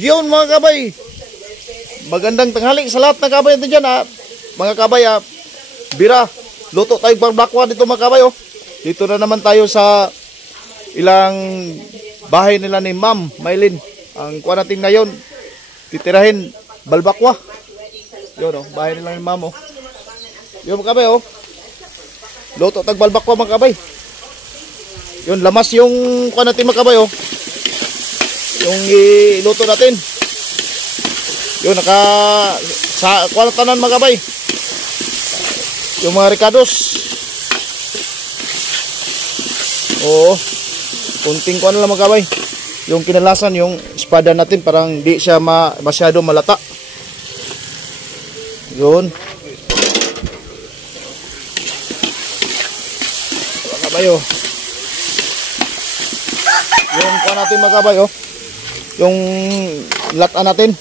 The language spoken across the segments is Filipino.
Yun mga kabay. Magandang tanghali sa lahat ng kabay natin dyan mga kabay bira. Luto tayo barbakwa dito mga kabay Dito na naman tayo sa ilang bahay nila ni Ma'am Maylin. Ang kuha natin ngayon, titirahin balbakwa. Yun bahay nila ni Ma'am Yun mga kabay luto tag balbakwa mga kabay. Yun lamas yung kuha natin mga kabay yung iluto natin. Yun sa kuha na tanan mga kabay. Yung mga ricados. Kunting kuha na lang mga kabay. Yung kinalasan, yung espada natin parang di siya masyado malata. Yun. Mga kabay yung kuha natin mga kabay yung lata natin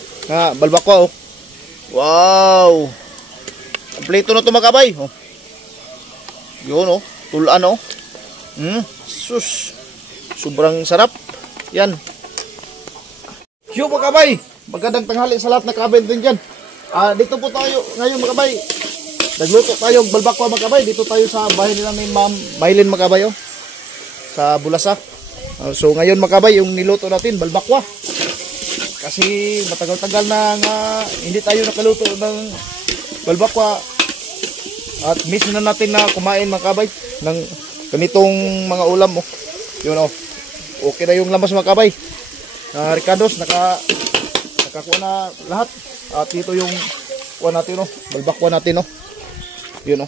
balbakwa wow, kompleto na ito mga kabay yun tulan sus, sobrang sarap yan. Yo mga kabay, magandang tanghali sa lahat na kabay din dyan. Dito po tayo ngayon mga kabay, nagluto tayo balbakwa mga kabay. Dito tayo sa bahay nila ni Ma'am Maylin mga kabay sa Bulasa. So ngayon mga kabay, yung niluto natin balbakwa. Kasi matagal-tagal na hindi tayo nakaluto ng balbakwa. At miss na natin na kumain mga kabay ng ganitong mga ulam Yun okay na yung lamas mga kabay. Ricados nakakuha na lahat. At dito yung kuha natin balbakwa natin Yun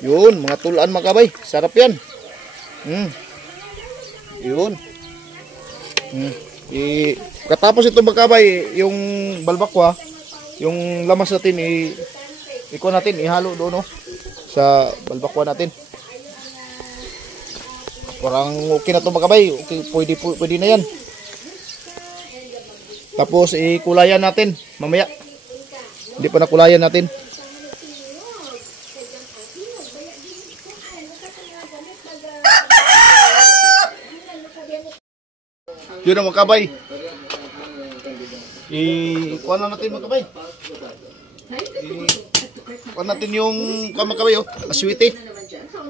Yun mga tulaan mga kabay. Sarap yan. Yun. Katapos ito mga kabay, yung balbakwa, yung lamas natin ikuha natin, ihalo doon sa balbakwa natin. Parang okay na ito mga kabay. Okay, pwede na yan. Tapos ikulayan natin mamaya. Hindi pa nakulayan natin. Yun ang mga kabay. Ikuha na natin mga kabay. Ikuha natin yung mga kabay aswite.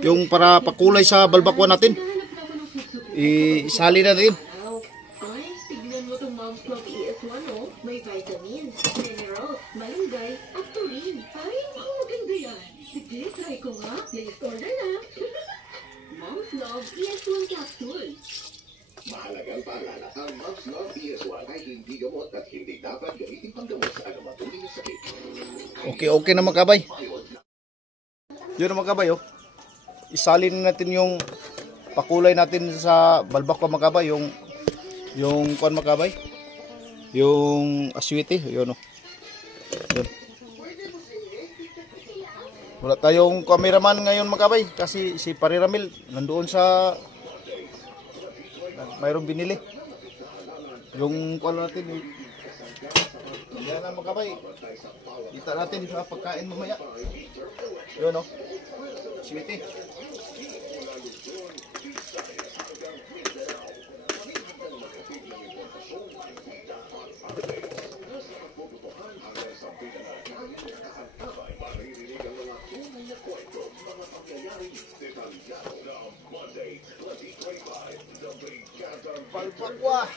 Yung para pakulay sa balbakwa natin. Isali na natin. Tignan mo itong Mom's Love ES1 may vitamins, minerals, malunggay at taurine. Ay, maganda yan. Sige, try ko nga. Please order na. Mom's Love ES1 capsule. Mahalagang paalala, ang Mom's Love ES1 ay hindi gamot at hindi dapat gamitin panggamot sa anumang uri ng sakit. Okay na mga kabay. Yun na mga kabay isalin natin yung pakulay natin sa balbakwa mga kabay. Yung kuan mga kabay. Yung aswite. Yun Yun. Wala tayong cameraman ngayon mga kabay. Kasi si Pariramil nandoon sa mayroong binili yung kuha natin yan ang mga kabay. Kita natin sa pagkain mamaya. Yun sweetie. Balbakwa.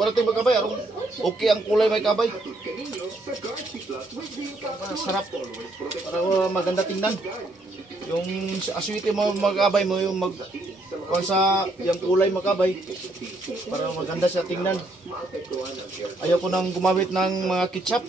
Kuha natin mga kabay. Okay ang kulay may kabay. Sarap. Para maganda tingnan. Yung aswite mo magkabay mo yung kuha sa yung kulay magkabay. Para maganda siya tingnan. Ayaw ko nang gumamit ng mga ketchup.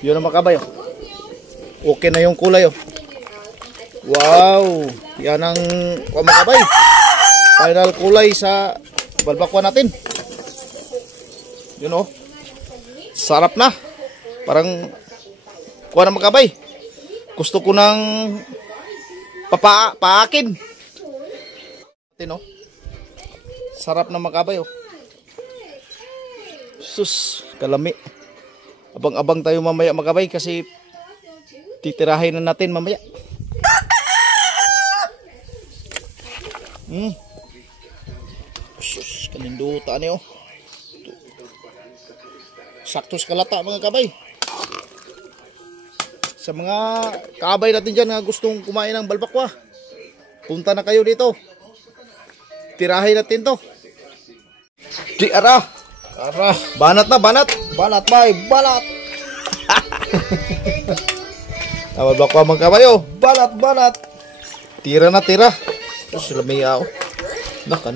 Yun ang makabay. Okay na yung kulay. Wow! Yan ang makabay. Final kulay sa balbakwa natin. Yun sarap na. Parang kuha na makabay. Gusto ko nang paakin. Sarap na makabay. Sus, kalami. Abang-abang tayo mamaya makabay kasi titirahin na natin mamaya. Sus, kaninduta niyo. Saktos kalata mga kabay. Sa mga kabay natin dyan na gustong kumain ng balbakwa, punta na kayo dito. Tirahin natin to. Ara. Banat na, banat. Banat, bay. Banat. Balbakwa mga kabay. Banat. Tira na, tira. Terus lamiya Naka.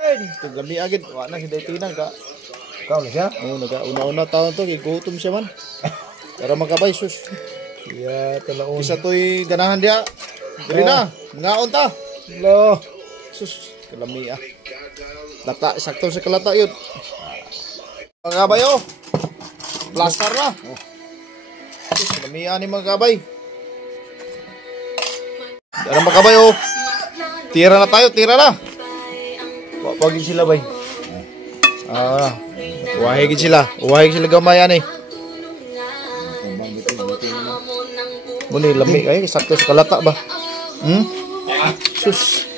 Ito gami agad. Wala na, hindi tinang ka. Ikaw na siya? Oo, nag-una-una taon to. Gutom siya man. Para magkabay, sus. Yeah, talaon. Isa to'y ganahan dia. Dili na. Ngaon ta. Lo. Sus, kalami Lata, sakto sa kalata yun. Mga kabay, plaster na. Sus, kalami ni mga kabay. Dara mga kabay, Tira na tayo, tira na. Wapagin sila, bay. Wahigin sila gamayan Muni, lami. Ay, sakto sa kalata ba? Sus.